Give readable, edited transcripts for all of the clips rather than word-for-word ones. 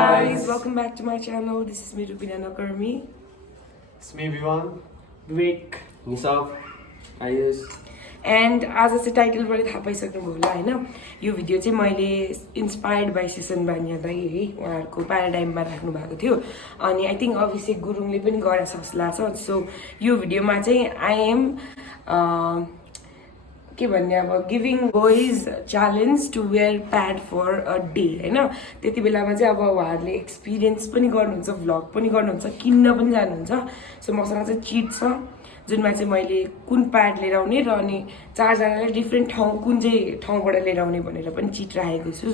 guys, welcome back to my channel. This is me Rubina Nakarmi. It's me Vivan. Vivek. Nisab. Ayush. And आज चाहिँ टाइटलबाट थाहा पाइसक्नुभयो होला हैन यो भिडियो चाहिँ मैले इन्स्पायर्ड बाइ सेसन बानिया दाइ है उहाँहरुको प्याराडाइममा राख्नु भएको थियो अनि आई थिंक अभिषेक गुरुङले पनि गरे जस्तो लाग्छ सो यो भिडियोमा चाहिँ आई एम के भन्ने अब giving boys challenge to wear pad for a day हैन त्यति बेलामा चाहिँ अब उहाँहरुले एक्सपिरियन्स पनि गर्नुहुन्छ भ्लग पनि गर्नुहुन्छ किन्न पनि जानुहुन्छ सो मसँग चाहिँ चिट छ जुनमा चाहिँ मैले कुन प्याड लिएर आउने र अनि चारजनाले डिफ्रेन्ट ठाउँ कुन चाहिँ ठाउँबाट लिएर आउने भनेर पनि चिट राखेको छु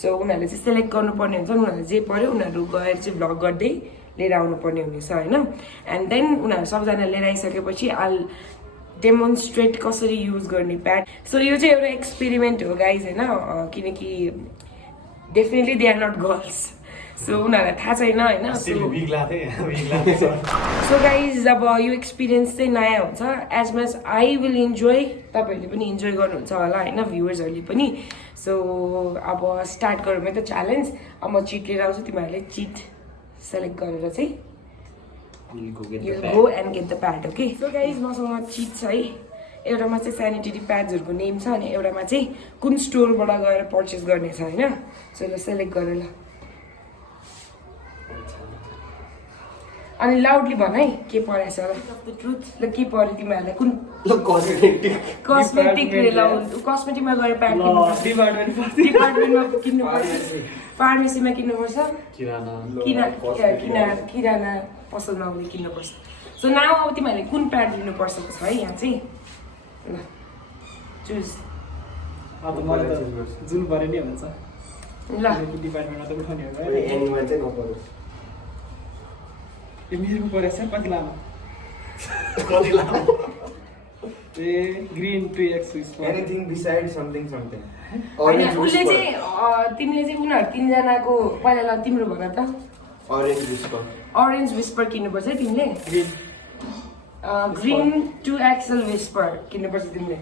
सो उनीहरूले चाहिँ सेलेक्ट गर्नुपर्ने हुन्छ उनीहरूले जे पर्यो उनीहरू गएर चाहिँ भ्लग गर्दै लिएर आउनुपर्ने हुनेछ हैन एन्ड देन उनीहरू सबजना लिएर आइसकेपछि आल डेमोन्स्ट्रेट कसरी युज गर्ने प्याड सो यो चाहिँ एउटा एक्सपेरिमेन्ट हो गाइज हैन किनकि definitely they are not girls so उनीहरूलाई थाहा छैन हैन सो गाइज अब यो एक्सपिरियन्स चाहिँ नयाँ हुन्छ as much I will enjoy तपाईँहरूले पनि इन्जोय गर्नुहुन्छ होला हैन भ्युवर्सहरूले पनि सो अब स्टार्ट गरौँ है त च्यालेन्ज अब म चिट लिएर आउँछु तिमीहरूले चिट सेलेक्ट गरेर चाहिँ go and get the pad, okay? So guys, मसँग चिट छ है एउटामा चाहिँ स्यानिटरी प्याड्सहरुको नेम छ अनि एउटामा चाहिँ कुन स्टोरबाट गएर पर्चेस गर्ने छ हैन सो ल सेलेक्ट गर ल अनि लाउडली भन है के परेछ ल द ट्रुथ ल के पर्यो तिमीहरुलाई कुन कस्मेटिक लिएर आउनु कस्मेटिकमा गएर प्याड किन्नु डिपार्टमेन्टमा किन्नु पर्छ फार्मेसीमा किन्नु पर्छ किराना पसलमा गएर किन्नु पर्छ सो नाउ अब तिमीहरुले कुन प्याड लिनु पर्छ छ है यहाँ चाहिँ ल चुज अब मलाई त जुन परे नि हुन्छ ल डिपार्टमेन्टमा त उठाउने हो है एनिमल चाहिँ नपरोस् ए मेरो परेछ कति लामो कति लामो a green 2x anything beside something something हैन उले चाहिँ तिमीले चाहिँ उनीहरु तीनजनाको पहिला ल तिम्रो भन त ऑरेंज विस्पर किन्नुपर्छ है तिमीले ग्रीन 2XL विस्पर किन्नुपर्छ तिमीले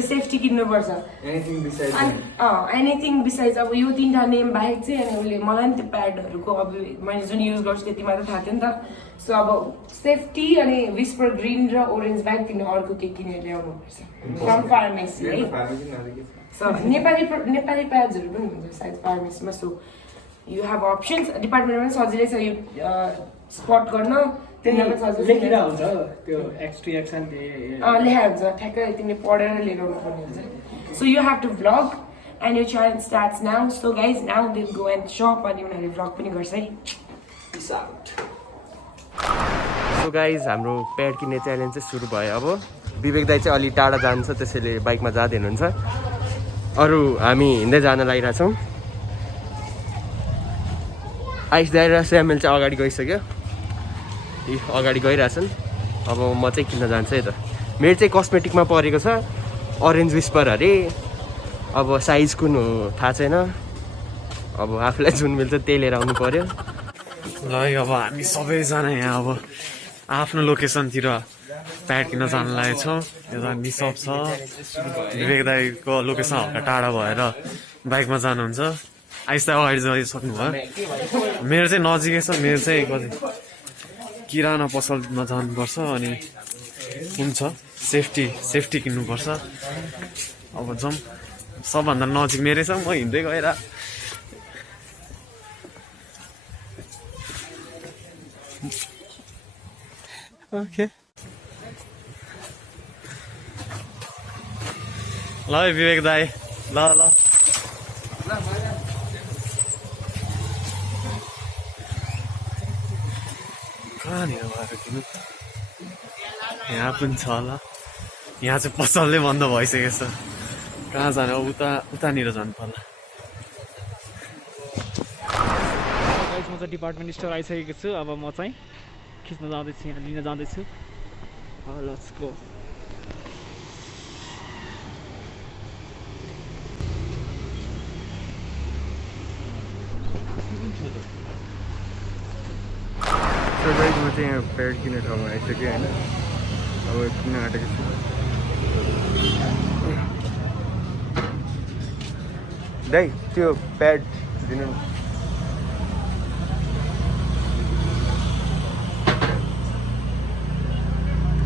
सेफ्टी किन्नुपर्छ एनिथिङ बिसाइड्स अब यो तीनटा नेम बाहेक चाहिँ अनि उसले मलाई नि त्यो प्याडहरुको अब मैले जुन युज गर्छु त्यति मात्र थाहा थियो नि त सो अब सेफ्टी अनि विस्पर ग्रीन र ओरेन्ज बाहेक तिमीले अर्को के किनेर ल्याउनु पर्छ फ्रम फार्मेसी है सो नेपाली प्याड्सहरु पनि हुन्छ सायद फार्मेसीमा सो यु हेभ अप्सन्स डिपार्टमेन्टमा पनि सजिलै छ यो स्पट गर्न त्यसमा पनि सजिलै लेखिरा हुन्छ त्यो X2X अनि लेखा हुन्छ ठ्याक्कै तिमीले पढेर लिएर आउनु पर्ने हुन्छ so you have to vlog and यो challenge starts now so guys now they go and shop अनि उनीहरूले भ्लग पनि गर्छ है पिस आउट सो गाइज हाम्रो प्याड किन्ने च्यालेन्ज चाहिँ सुरु भयो अब विवेक दाइ चाहिँ अलि टाढा जान्छ त्यसैले बाइकमा जाँदै हुनुहुन्छ अरू हामी हिँड्दै जान लागिरहेछौँ आइस दाइ र स्यामेल चाहिँ अगाडि गइसक्यो अगाडि गइरहेछन् अब म चाहिँ किन्न जान्छु है त मेरो चाहिँ कस्मेटिकमा परेको छ अरेन्ज विस्पर अरे अब साइज कुन हो थाहा छैन अब आफूलाई जुन मिल्छ त्यही लिएर आउनु पर्यो ल अब हामी सबैजना यहाँ अब आफ्नो लोकेसनतिर प्याड किन्न जान लागेको छौँ यता निसब छ विवेक दाइको लोकेसन हल्का टाढा भएर बाइकमा जानुहुन्छ आइस्ता अगाडि जाइसक्नु भयो मेरो चाहिँ नजिकै छ मेरो चाहिँ कति किराना पसलमा जानुपर्छ अनि कुन छ सेफ्टी किन्नुपर्छ अब जाउँ सबभन्दा नजिक मेरै छ म हिँड्दै गएर ओके ल विवेक दाइ ल कहाँनिर भएर किन यहाँ पनि छ होला यहाँ चाहिँ पसलले बन्द भइसकेको छ कहाँ जाने अब उतानिर जानु पर्ला म चाहिँ डिपार्टमेन्ट स्टोर आइसकेको छु अब म चाहिँ खिच्न जाँदैछु यहाँ लिन जाँदैछु लेट्स गो सो गाइज म चाहिँ यहाँ प्याड किन्ने ठाउँमा आइसकेँ होइन अब किन्न आँटेको छु दाइ त्यो प्याड दिनु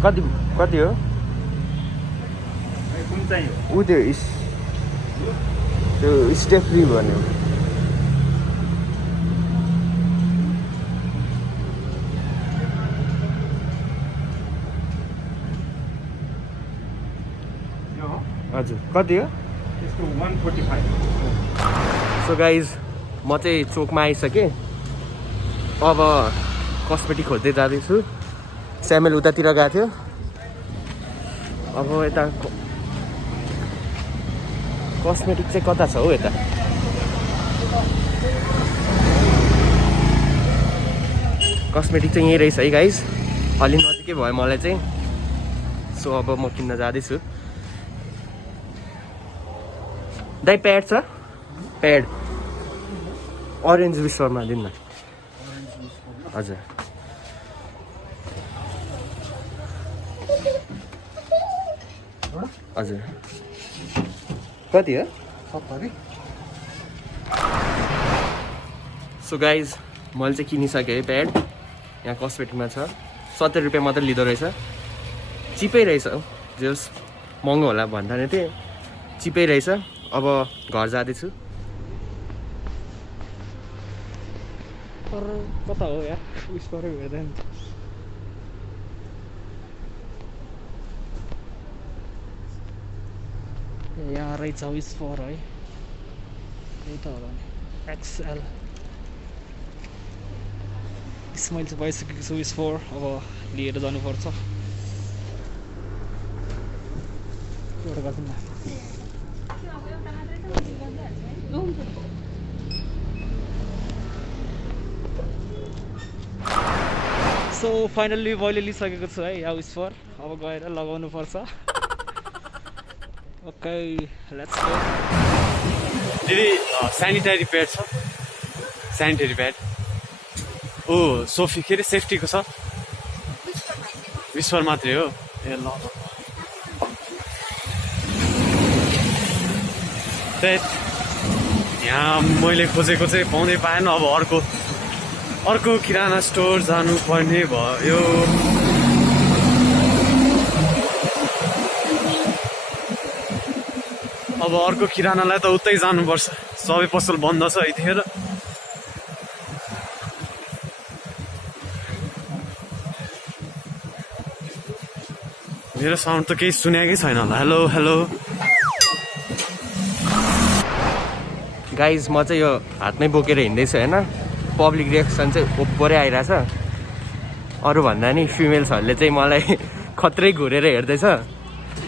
कति कति हो कुन चाहिँ हो ऊ त्यो स्टेप फ्री भन्यो हजुर कति हो त्यसको 145 सो गाइज म चाहिँ चोकमा आइसकेँ अब कस्मेटिक खोज्दै जाँदैछु स्यामेल उतातिर गएको थियो अब यता कस्मेटिक चाहिँ कता छ हौ यता कस्मेटिक चाहिँ यहीँ रहेछ है गाइज अलि नजिकै भयो मलाई चाहिँ सो अब म किन्न जाँदैछु दाइ प्याड छ प्याड अरेन्ज विश्वमा दिनु न हजुर हजुर कति हो 70 सो गाइज मैले चाहिँ किनिसकेँ है प्याड यहाँ कस्मेटिकमा छ 70 रुपियाँ मात्रै लिँदो रहेछ चिपै रहेछ हौ जस महँगो होला भन्दा नै थिएँ चिपै रहेछ अब घर जाँदैछु कता हो यार उस गरे हेर्दैन यहाँ रहेछ उस फर है यही त होला नि एक्सएल स्माइल चाहिँ भइसकेको छु उस फोर अब लिएर जानुपर्छ एउटा गर्छु न सो फाइनल्ली मैले लिइसकेको छु है यहाँ उस फर अब गएर लगाउनु पर्छ ओके लेट्स गो दिदी सेनिटरी प्याड छ सेनिटरी प्याड ओ सोफी के अरे सेफ्टीको छ विस्पर मात्रै हो ए ल यहाँ मैले खोजेको चाहिँ पाउँदै पाएन अब अर्को किराना स्टोर जानुपर्ने भयो अब अर्को किरानालाई त उतै जानुपर्छ सबै पसल बन्द छ यतिखेर मेरो साउन्ड त केही सुनेकै छैन होला हेलो हेलो गाइज म चाहिँ यो हातमै बोकेर हिँड्दैछु होइन पब्लिक रिएक्सन चाहिँ ओभरै आइरहेछ अरूभन्दा नि फिमेल्सहरूले चाहिँ मलाई खत्रै घुरेर हेर्दैछ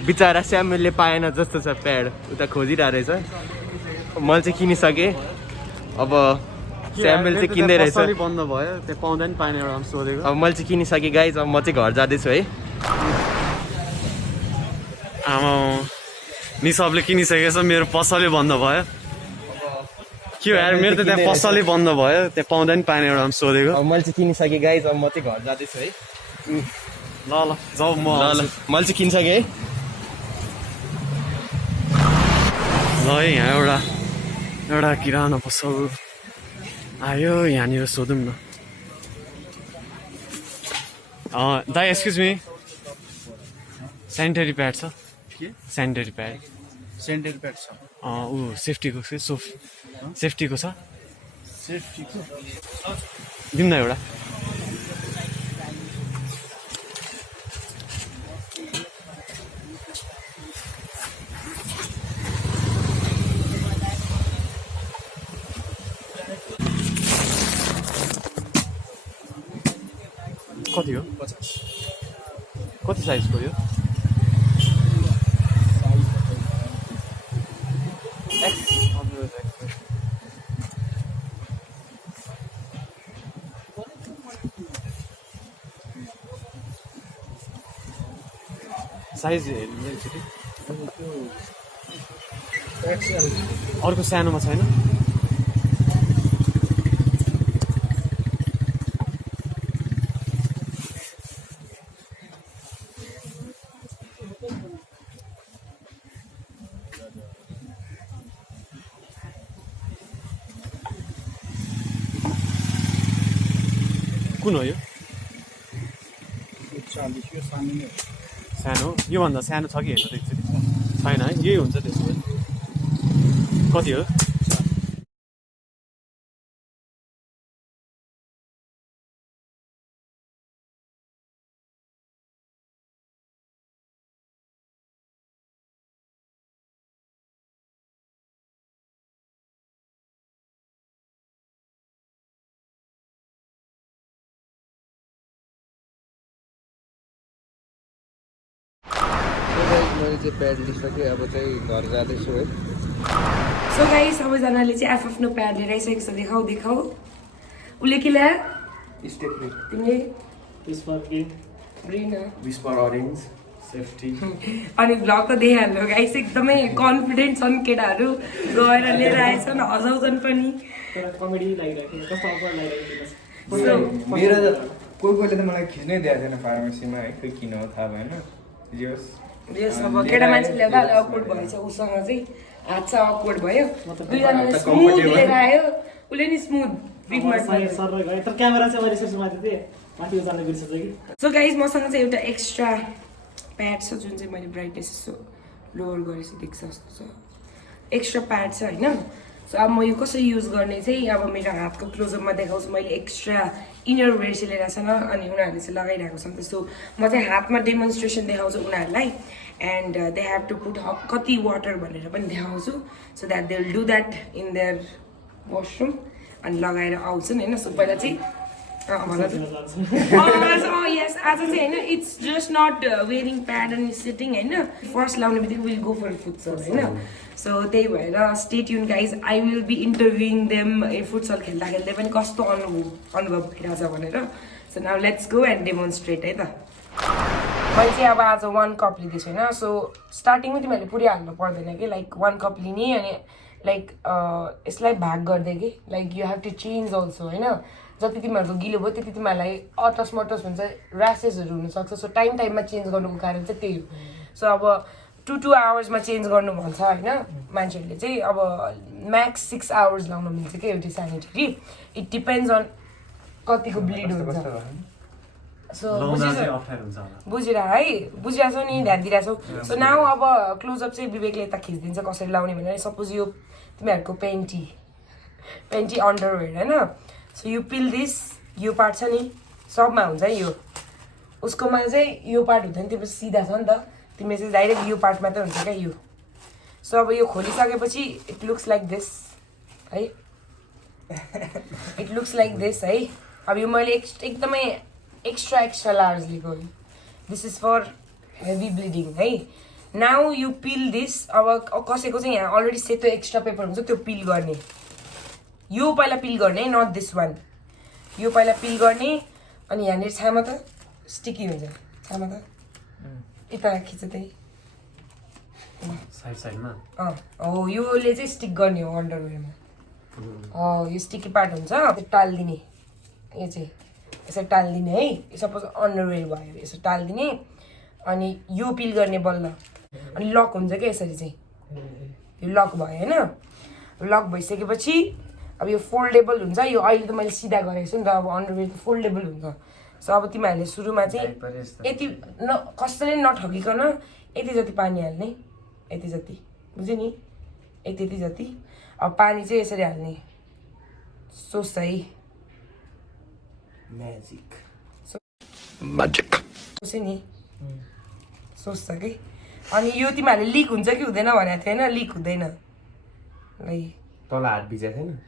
बिचरा स्यामेलले पाएन जस्तो छ प्याड उता खोजिरहेको रहेछ मैले चाहिँ किनिसकेँ अब स्यामेल चाहिँ किन्दै रहेछ बन्द भयो त्यो पाउँदा नि पाएन एउटा सोधेको अब मैले चाहिँ किनिसकेँ गाइज अब म चाहिँ घर जाँदैछु है आमा निसबले किनिसकेछ मेरो पसलै बन्द भयो के हो यार मेरो त त्यहाँ पसलै बन्द भयो त्यहाँ पाउँदा नि पाएन एउटा सोधेको अब मैले चाहिँ किनिसकेँ गाइज अब म चाहिँ घर जाँदैछु है ल ल जाऊ म ल मैले चाहिँ किनिसकेँ है ल है यहाँ एउटा किराना पसल आयो यहाँनिर सोधौँ न दाइ एक्सक्युज मी सेनिटरी प्याड छ के सेनिटरी प्याड सेनिटरी प्याड छ ऊ सेफ्टीको सेफ्टीको छ सेफ्टीको दिउँ न एउटा कति हो 50 कति साइजको यो साइज हेर्नु एकचोटि अर्को सानोमा छैन कुन हो यो 40 यो सानो नै हो। सानो योभन्दा सानो छ कि हेर्नु त एकचोटि छैन है यही हुन्छ त्यसो भए कति हो मैले चाहिँ प्याड लिइसकेँ अब चाहिँ घर जाँदैछु है। सो गाइस सबैजनाले चाहिँ आफ्नो प्याड लिएर आइसकेको छ देखाऊ देखाऊ उसले के ल्यायो स्टेप तिमीले त्यसपछि ग्रिन विस्पर अरेन्ज सेफ्टी अनि भ्लग त देखाइहाल्नु गाइस एकदमै कन्फिडेन्ट छन् केटाहरू गएर लिएर आएछन् हजाउँछन् पनि कमेडी लागिरहेको थियो कस्तो अफर लागिरहेको So, मेरो त कोही त मलाई खिच्नै दिएको थिएन फार्मेसीमा है खोइ किन हो थाहा भएन यस अब केटा मान्छे ल्याउँदा अलि अकवर्ड भएछ उसँग चाहिँ हात चाहिँ अकवर्ड भयो दुईजनाले स्मुथ लिएर आयो उसले नि स्मुथ बिगमा सर गयो तर क्यामेरा चाहिँ मैले रिसर्च माथि थिएँ माथि उचाल्ने बिर्सेछ कि सो गाइज मसँग चाहिँ एउटा एक्स्ट्रा प्याड छ जुन चाहिँ मैले ब्राइटनेस यसो लोवर गरेपछि देख्छ जस्तो छ एक्स्ट्रा प्याड छ होइन सो अब म यो कसरी युज गर्ने चाहिँ अब मेरो हातको क्लोजअपमा देखाउँछु मैले एक्स्ट्रा इनर वेयर चाहिँ लिएर छैन अनि उनीहरूले चाहिँ लगाइरहेको छन् त्यस्तो म चाहिँ हातमा डेमोन्स्ट्रेसन देखाउँछु उनीहरूलाई and they have to put कति वाटर भनेर पनि देखाउँछु so that they will do that in their washroom अनि लगाएर आउँछन् होइन सो पहिला चाहिँ यस आज चाहिँ होइन it's just not wearing pad अनि सिटिङ होइन फर्स्ट लाउने बित्तिकै विल गो फर फुटसल होइन सो त्यही भएर stay tune guys I will be interviewing them futsal खेल्दा खेल्दै पनि कस्तो अनुभव भइरहेछ भनेर so now let's go and demonstrate है त मैले चाहिँ अब आज 1 कप लिँदैछु होइन सो स्टार्टिङमै तिमीहरूले पुरै हाल्नु पर्दैन कि लाइक 1 कप लिने अनि लाइक यसलाई भाग गर्दै कि like you have to change also होइन जति तिमीहरूको गिलो भयो त्यति तिमीहरूलाई अटस मटस हुन्छ ऱ्यासेसहरू हुनसक्छ सो टाइममा चेन्ज गर्नुको कारण चाहिँ त्यही हो सो अब 2 आवर्समा चेन्ज गर्नु भन्छ होइन मान्छेहरूले चाहिँ अब म्याक्स 6 आवर्स लाउनु मिल्छ कि एउटै सेनिटरी इट डिपेन्ड्स अन कतिको ब्लिड हुन्छ सो बुझिरह है बुझिरहेछौ नि ध्यान दिइरहेछौ सो नाउ अब क्लोजअप चाहिँ विवेकले यता खिचिदिन्छ कसरी लाउने भनेर सपोज यो तिमीहरूको पेन्टी अन्डरवेयर होइन सो यु पिल दिस यो पार्ट छ नि सबमा हुन्छ है यो उसकोमा चाहिँ यो पार्ट हुँदैन त्यो सिधा छ नि त तिमी चाहिँ डाइरेक्ट यो पार्ट मात्रै हुन्छ क्या यो सो अब यो खोलिसकेपछि इट लुक्स लाइक दिस है इट लुक्स लाइक दिस है अब यो मैले एकदमै एक्स्ट्रा लार्ज लिएको this is for heavy bleeding है नाउ यु पिल दिस अब कसैको चाहिँ यहाँ अलरेडी सेतो एक्स्ट्रा पेपर हुन्छ त्यो पिल गर्ने यो पहिला पिल गर्ने नट दिस वान यो पहिला पिल गर्ने अनि यहाँनिर छामा त स्टिकी हुन्छ छामा त यता खिच त्यही हो योले चाहिँ स्टिक गर्ने हो अन्डरवेयरमा यो स्टिकी पार्ट हुन्छ त्यो टालिदिने यो चाहिँ यसरी टालिदिने है सपोज अन्डरवेयर भयो यसरी टालिदिने अनि यो पिल गर्ने बल्ल अनि लक हुन्छ क्या यसरी चाहिँ यो लक भयो होइन लक भइसकेपछि अब यो फोल्डेबल हुन्छ यो अहिले त मैले सिधा गरेको छु नि त अब अन्डरवेयर त फोल्डेबल हुन्छ सो अब तिमीहरूले सुरुमा चाहिँ यति कसैले नठगिकन यति जति पानी हाल्ने यति जति बुझ्यो नि यति जति अब पानी चाहिँ यसरी हाल्ने सोच है म्याजिक सोचे नि सोच्छ कि अनि यो तिमीहरूले लिक हुन्छ कि हुँदैन भनेको थियो होइन लिक हुँदैन है तल हात भिजेको थिएन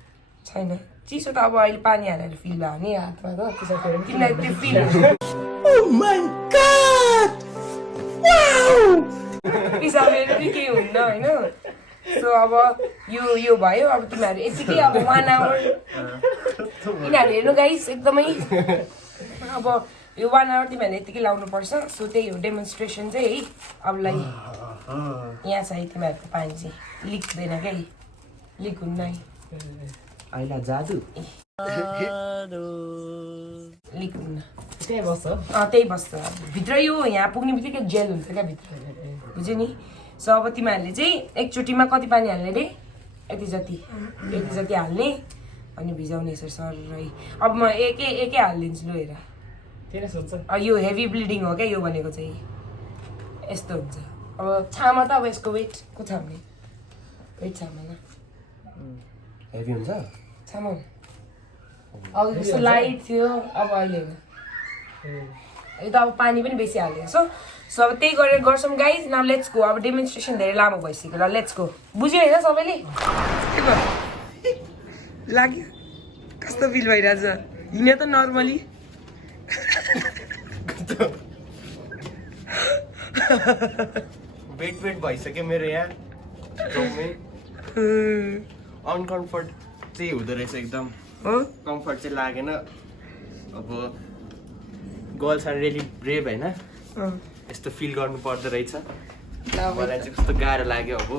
छैन चिसो त अब अहिले पानी हालेर फिल भयो नि हातमा त त्यसरी तिमीलाई त्यो फिल पिसाबेर पनि केही हुन्न होइन सो अब यो भयो अब तिमीहरू यतिकै अब 1 आवर यिनीहरू हेर्नु गाइस एकदमै अब यो 1 आवर तिमीहरूले यतिकै लाउनुपर्छ सो त्यही हो डेमोन्स्ट्रेसन चाहिँ है अब यहाँ छ है तिमीहरूको पानी चाहिँ लिक हुँदैन क्या लिक हुन्न है आइला जादु लिक हुन्न त्यही बस्छ त्यही बस्छ भित्र यो यहाँ पुग्ने बित्तिकै जेल हुन्छ क्या भित्र बुझ्यो नि सो अब तिमीहरूले चाहिँ एकचोटिमा कति पानी हाल्ने रे यति जति हाल्ने अनि भिजाउने यसरी सर है अब म एकै हालिदिन्छु लु हेर त्यही सोध्छ यो हेभी ब्लिडिङ हो क्या यो भनेको चाहिँ यस्तो हुन्छ अब छामा त अब यसको वेट को छाम्ने वेट छामा हेभी हुन्छ छामा अब जस्तो लाइट थियो अब अहिले यो त अब पानी पनि बेसी हालेको छ सो अब त्यही गरेर गर्छौँ गाइज नाउ लेट्स गो अब डेमोन्स्ट्रेसन धेरै लामो भइसक्यो ल लेट्स गो बुझ्यो होइन सबैले के भयो लाग्यो कस्तो फिल भइरहेछ हिँड्यो त नर्मली वेट भइसक्यो मेरो यहाँ अनकम्फर्ट चाहिँ हुँदो रहेछ एकदम हो कम्फर्ट चाहिँ लागेन अब गर्ल्स आर रियली ब्रेभ होइन यस्तो फिल गर्नु पर्दो रहेछ मलाई चाहिँ कस्तो गाह्रो लाग्यो अब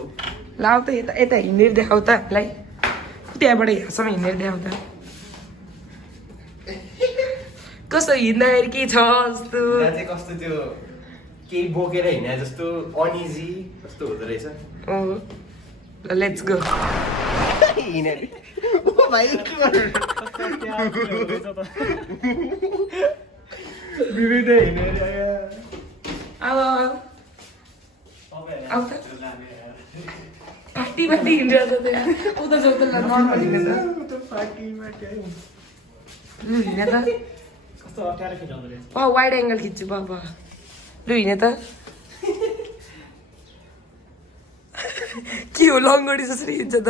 लाउ त यता यता हिँडेर देखाउ त लाई त्यहाँबाट यहाँसम्म हिँडेर देखाउ त कस्तो हिँड्दाखेरि के छ जस्तो यहाँ चाहिँ कस्तो त्यो केही बोकेर हिँडे जस्तो अनइजी जस्तो हुँदो रहेछ लेट्स गो पार्टी हिँडिरहेछ त्यहाँ उता जाउ त नर्मल हिँड्ने त लु हिँड्ने त कस्तो अप्ठ्यारो खिचाउँदो रहेछ वाइड एङ्गल खिच्छु बाबा लु हिँड्ने त के हो लङ्गडी जसरी हिँड्छ त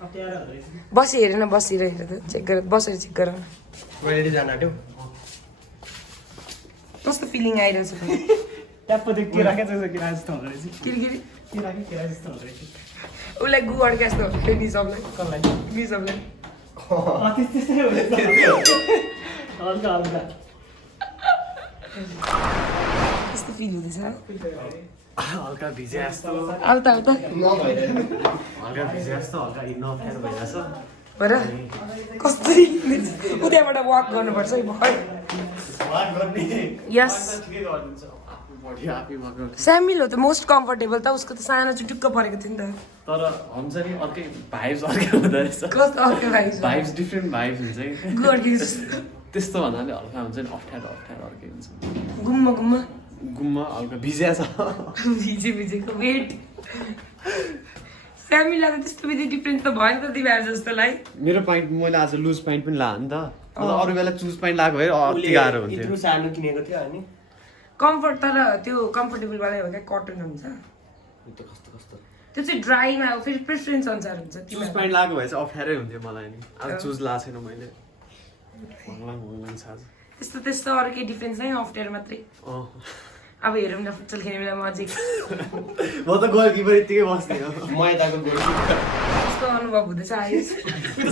अप्ठ्यारो हुँदो रहेछ बसी हेरेन बसेर हेर त चेक गर बसेर चेक गर टोइलेट जान आँट्यो कस्तो फिलिङ आइरहेछ त ट्याप्प त्यो केरा क्या केरा जस्तो हुँदो रहेछ किरकिरी केरा जस्तो हुँदो रहेछ उसलाई गु अड्का जस्तो नि सबलाई कसलाई नि सबलाई त्यस्तै हुँदैछ हल्का हल्का कस्तो फिल हुँदैछ हल्का भिजे जस्तो आउ त हल्का भिजे जस्तो हल्का हिँड्न अप्ठ्यारो भइरहेछ हो र कस्तो हिँड्दैछ उ त्यहाँबाट वाक गर्नुपर्छ है भर यस स्यामिल हो त मोस्ट कम्फर्टेबल त उसको त सानो चुटुक्क परेको थियो नि त तर हुन्छ नि अर्कै भाइब्स अर्कै हुँदो रहेछ कस्तो अर्को भाइस भाइब्स डिफ्रेन्ट भाइब्स हुन्छ कि गु अड्किन्छ त्यस्तो भन्नाले हल्का हुन्छ नि अप्ठ्यारो अर्कै हुन्छ गुम्म गुम्म हल्का भिजिया छ भिजेको वेट स्यामिललाई त त्यस्तो बित्ति डिफ्रेन्स त भएन त तिमीहरू जस्तोलाई मेरो प्यान्ट मैले आज लुज प्यान्ट पनि लाएँ नि त मतलब अरू बेला चुज प्यान्ट लगाएको भए अति गाह्रो हुन्थ्यो यत्रो सानो किनेको थियो अनि कम्फर्ट तर त्यो कम्फर्टेबल वाला हो क्या कटन हुन्छ त्यो चाहिँ ड्राईमा हो फेरि प्रेफरेन्स अनुसार हुन्छ चुज तिमीहरू प्यान्ट लगाएको भए चाहिँ अप्ठ्यारै हुन्थ्यो मलाई नि आज चुज लगाएको छैन मैले भङ्लाङ छ आज त्यस्तो अरू केही डिफ्रेन्स नै अप्ठ्यारो मात्रै अँ अब हेरौँ न फुटबल खेल्ने बेलामा अझै म त गोलकिपर यत्तिकै बस्ने हो म यताको गोलकिपर कस्तो अनुभव हुँदैछ आयुष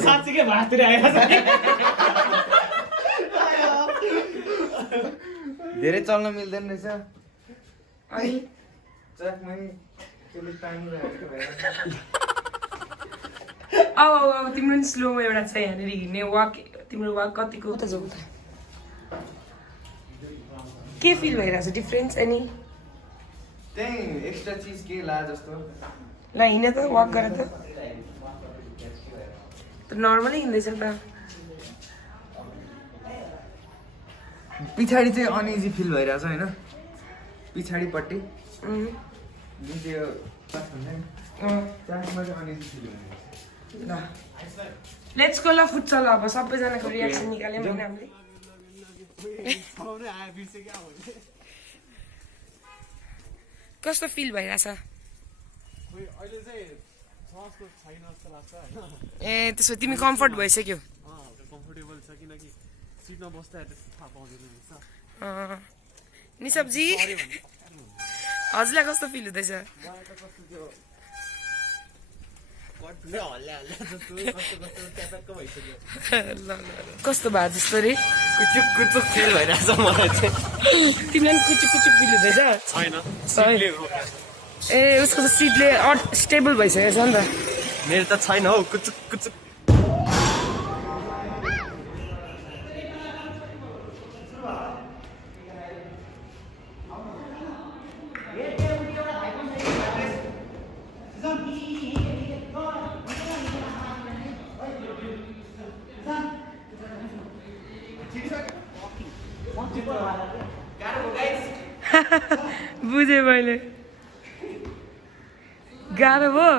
साँच्चीकै भाततिर आएर धेरै चल्न मिल्दैन रहेछ अनि ट्र्याकमै त्यसले तानिरहेको भएर अब तिम्रो पनि स्लोमा एउटा छ यहाँनिर हिँड्ने वाक तिम्रो वाक कतिको उता जाऊ त के फिल भइरहेछ डिफ्रेन्स अनि त्यही एक्स्ट्रा चिज के ला जस्तो ल हिँड त वाक गर त नर्मली हिँड्दैछ त पछाडि चाहिँ अनइजी फिल भइरहेछ होइन पछाडिपट्टि जुन चाहिँ यो ट्र्याक हुन्छ नि ट्र्याकमा चाहिँ अनइजी फिल भइरहेछ ल लेट्स गो ल फुटसल अब सबैजनाको रियाक्सन निकाल्यौँ होइन हामीले कस्तो फिल भइरहेछ ए त्यसो तिमी कम्फर्ट भइसक्यो कम्फर्टेबल छ किनकि सिटमा बस्दा त्यस्तो थाहा पाउँदैन रहेछ निसबजी हजुरलाई कस्तो फिल हुँदैछ कस्तो भयो जस्तो रे कुचुक कुचुक फिल भइरहेछ मलाई चाहिँ तिमीलाई पनि कुचुक कुचुक फिल हुँदैछ छैन ए उसको त सिटले स्टेबल भइसकेको छ नि त मेरो त छैन हौ कुचुक कुचुक बुझेँ मैले गाह्रो भयो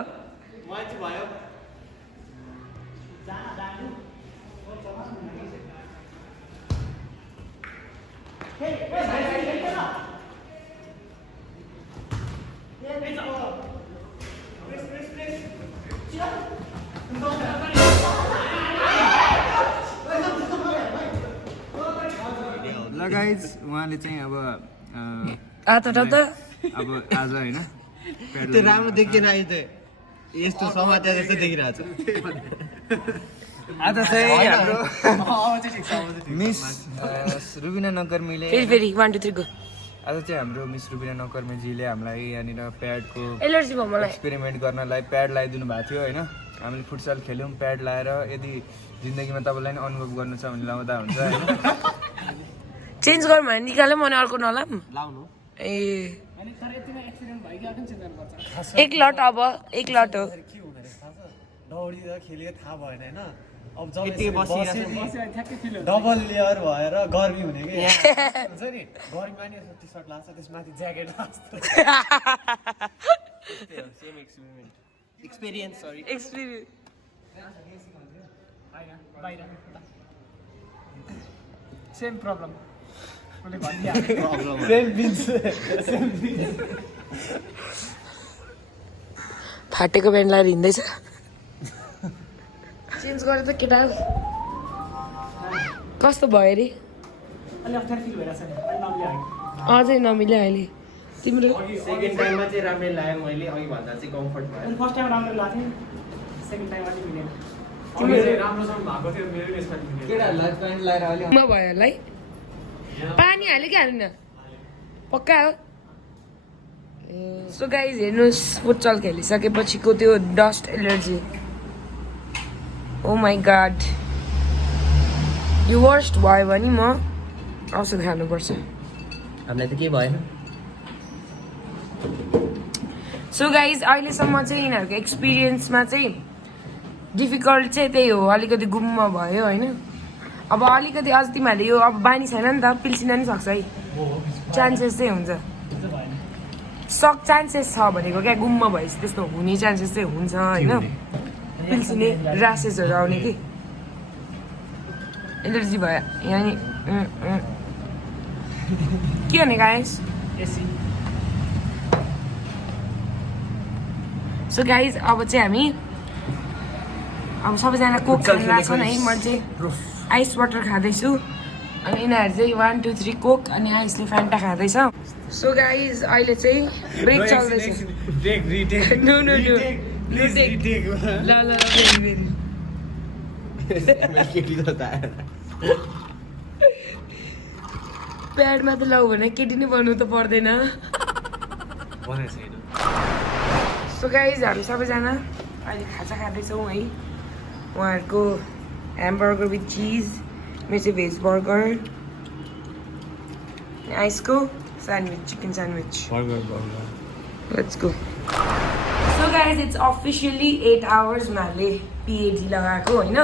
ल गाइज उहाँले चाहिँ अब अब आज होइन त्यो राम्रो देखिएन अहिले त यस्तो समात्या जस्तो देखिरहेको छ आज चाहिँ हाम्रो मिस रुबिना नकर्मीले फेरि 1 2 3 गो आज चाहिँ हाम्रो मिस रुबिना नकर्मीजीले हामीलाई यहाँनिर प्याडको एलर्जी भयो मलाई एक्सपेरिमेन्ट गर्नलाई प्याड लगाइदिनु भएको थियो होइन हामीले फुटसल खेल्यौँ प्याड लगाएर यदि जिन्दगीमा तपाईँलाई नि अनुभव गर्नु छ भने लाउँदा हुन्छ होइन चेन्ज गरौँ भने निकाल्यो भने अर्को नलाम लाउनु ए एक लट अब एक लट हो दौडिँदा खेलेको थाहा भएन होइन अब जब यति बसिरहेको डबल लेयर भएर गर्मी हुने कि हुन्छ नि गर्मीमा नि टी सर्ट लाग्छ त्यसमाथि ज्याकेट लाग्छ same experience sorry experience same problem फाटेको प्यान्ट लगाएर हिँड्दैछ चेन्ज गरेर त केटा कस्तो भयो अरे अलि अप्ठ्यारो फिल भइरहेको छ नि अलि नमिल्यो अझै नमिल्यो अहिले तिम्रो सेकेन्ड टाइममा चाहिँ राम्रै लाग्यो मैले अघि भन्दा चाहिँ कम्फर्ट भयो अनि फर्स्ट टाइम राम्रो लाग्थ्यो सेकेन्ड टाइम अलिक मिलेन तिम्रो राम्रोसँग भएको थियो मेरो यसमा केटाहरूलाई प्यान्ट लगाएर अलि म भयो होला है पानी हाल्यो कि हालेन पक्का हो सो गाइज हेर्नुहोस् फुटसल खेलिसकेपछिको त्यो dust allergy oh my God यो वर्स्ट भयो भने म औषध खानुपर्छ हामीलाई त केही भएन सो गाइज अहिलेसम्म चाहिँ यिनीहरूको एक्सपिरियन्समा चाहिँ डिफिकल्ट चाहिँ त्यही हो अलिकति गुम्म भयो होइन अब अलिकति अझ तिमीहरूले यो अब बानी छैन नि त पिल्सिन नि सक्छ है चान्सेस चाहिँ हुन्छ चान्सेस छ भनेको क्या गुम्म भएपछि त्यस्तो हुने चान्सेस चाहिँ हुन्छ होइन पिल्सिने ऱ्यासेसहरू आउने कि एलर्जी भयो यहाँ नि के भने गाइस सो गाइज अब चाहिँ हामी अब सबैजना कोक खान छन् है म चाहिँ आइस वाटर खाँदैछु अनि यिनीहरू चाहिँ 1 2 3 कोक अनि आइसले फ्यान्टा खाँदैछ सो गाइज अहिले चाहिँ ब्रेक चल्दैछ नो नो नो ल ल प्याडमा त लौ भने केटी नै बनाउनु त पर्दैन सो गाइज हामी सबैजना अहिले खाजा खाँदैछौँ है उहाँहरूको ह्यामबर्गर विथ चिज मेरो चाहिँ भेज बर्गर आइसको sandwich chicken sandwich let's go so guys it's officially 8 hours उनीहरूले पिएडी लगाएको होइन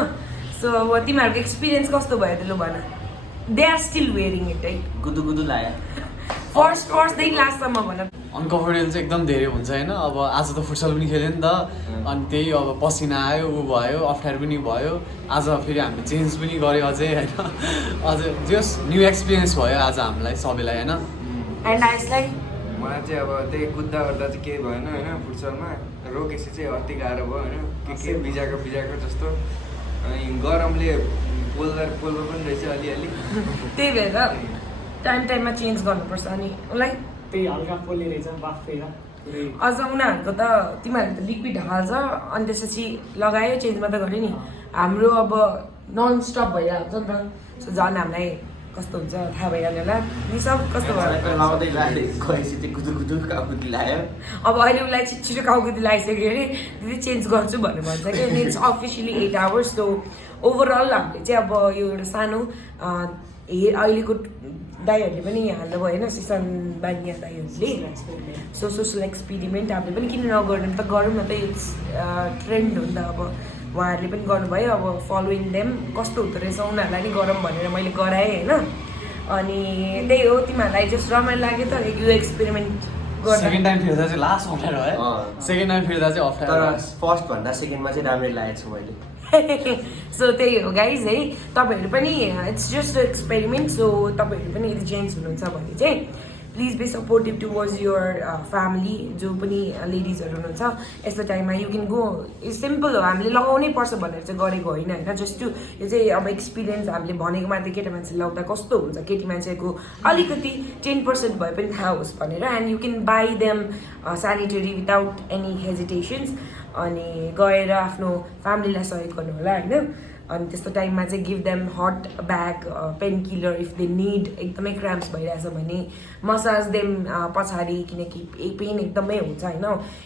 सो अब तिमीहरूको एक्सपिरियन्स कस्तो भयो त लु भन they are still wearing it है गुदु गुदु लाग्यो फर्स्टदेखि लास्टसम्म भन अनकम्फर्टेबल चाहिँ एकदम धेरै हुन्छ होइन अब आज त फुटसल पनि खेल्यो नि त अनि त्यही अब पसिना आयो ऊ भयो अप्ठ्यारो पनि भयो आज फेरि हामीले चेन्ज पनि गऱ्यो अझै होइन अझै जस न्यू एक्सपिरियन्स भयो आज हामीलाई सबैलाई होइन एन्ड आइसलाई मलाई चाहिँ अब त्यही कुद्दा गर्दा चाहिँ केही भएन होइन फुटसलमा रोकेपछि चाहिँ अति गाह्रो भयो होइन के बिजाएको जस्तो अनि गरमले पोल्दा पनि रहेछ अलिअलि त्यही भएर टाइममा चेन्ज गर्नुपर्छ अनि उसलाई त्यही हल्का पोल्ने रहेछ बाफेर अझ उनीहरूको त तिमीहरूले त लिक्विड हाल्छ अनि त्यसपछि लगायो चेन्ज मात्रै गऱ्यो नि हाम्रो अब नन स्टप भइहाल्छ नि त सो झन् हामीलाई कस्तो हुन्छ थाहा भइहाल्यो होला नि सब कस्तो भयो अब अहिले उसलाई छिटो काउकुती लगाइसक्यो अरे दिदी चेन्ज गर्छु भनेर भन्छ कि अनि it's officially 8 hours so overall हामीले चाहिँ अब यो एउटा सानो अहिलेको दाईहरूले पनि हाल्नुभयो होइन सिसन बानिया दाईहरूले सो सोसल एक्सपेरिमेन्ट हामीले पनि किन नगर्नु त गरौँ न त इट्स ट्रेन्ड हो नि त अब उहाँहरूले पनि गर्नुभयो अब फलोइङ देम कस्तो हुँदो रहेछ उनीहरूलाई नि गरौँ भनेर मैले गराएँ होइन अनि त्यही हो तिमीहरूलाई जस्ट रमाइलो लाग्यो त यो एक्सपेरिमेन्ट गर्न सेकेन्ड टाइम फिर्दा चाहिँ लास्ट अप्ठ्यारो है सेकेन्ड टाइम फिर्दा चाहिँ तर अप्ठ्यारो फर्स्ट भन्दा सेकेन्डमा चाहिँ राम्रै लागेको छ मैले सो त्यही हो गाइज है तपाईँहरू पनि इट्स जस्ट एक्सपेरिमेन्ट सो तपाईँहरू पनि यदि जेन्ट्स हुनुहुन्छ भने चाहिँ please be supportive towards your family जो पनि लेडिजहरू हुनुहुन्छ यस्तो टाइममा यु क्यान गो सिम्पल हो हामीले लगाउनै पर्छ भनेर चाहिँ गरेको होइन होइन जस्ट टु यो चाहिँ अब एक्सपिरियन्स हामीले भनेको मात्रै केटा मान्छे लगाउँदा कस्तो हुन्छ केटी मान्छेको अलिकति 10% भए पनि थाहा होस् भनेर and you can buy them sanitary without any hesitations अनि गएर आफ्नो फ्यामिलीलाई सहयोग गर्नु होला होइन अनि त्यस्तो टाइममा चाहिँ give them hot bag painkiller if they need एकदमै क्राम्प्स भइरहेछ भने मसाज देम पछाडि किनकि पेन एकदमै हुन्छ होइन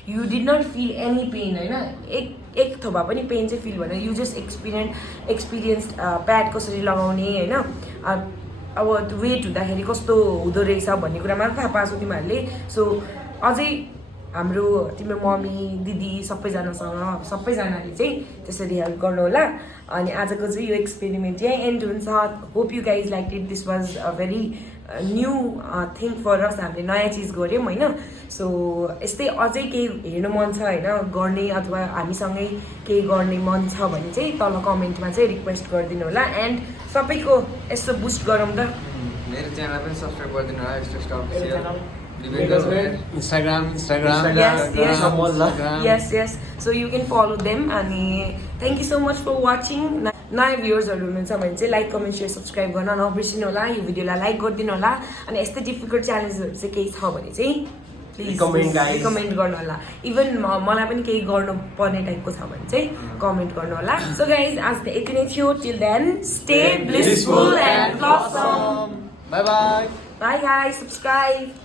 you did not feel any pain होइन एक थोपा पनि पेन चाहिँ फिल भएन यु जस्ट एक्सपिरियन्स प्याड कसरी लगाउने होइन अब वेट हुँदाखेरि कस्तो हुँदो रहेछ भन्ने कुरा मात्र थाहा पाएको तिमीहरूले सो अझै हाम्रो तिम्रो मम्मी दिदी सबैजनाले चाहिँ त्यसरी हेल्प गर्नु होला अनि आजको चाहिँ यो एक्सपेरिमेन्ट चाहिँ एन्ड हुन्छ hope you guys like it this was a very new thing for us हामीले नयाँ चिज गऱ्यौँ होइन सो यस्तै अझै केही हेर्नु मन छ होइन गर्ने अथवा हामीसँगै केही गर्ने मन छ भने चाहिँ तल कमेन्टमा चाहिँ रिक्वेस्ट गरिदिनु होला एन्ड सबैको यस्तो बुस्ट गरौँ त मेरो च्यानल पनि सब्सक्राइब गरिदिनु होला यस्तो stuff Instagram yes so you can follow them अनि thank you so much for watching नयाँ भ्युअर्सहरू हुनुहुन्छ भने चाहिँ लाइक कमेन्ट सेयर सब्सक्राइब गर्न नबिर्सिनु होला यो भिडियोलाई लाइक गरिदिनु होला अनि यस्तै डिफिकल्ट च्यालेन्जहरू चाहिँ केही छ भने चाहिँ प्लिज कमेन्ट गर्नु होला इभन मलाई पनि केही गर्नु पर्ने टाइपको छ भने चाहिँ कमेन्ट गर्नु होला सो गाइज आज त यति नै थियो till then stay blissful and blossom bye bye bye guys subscribe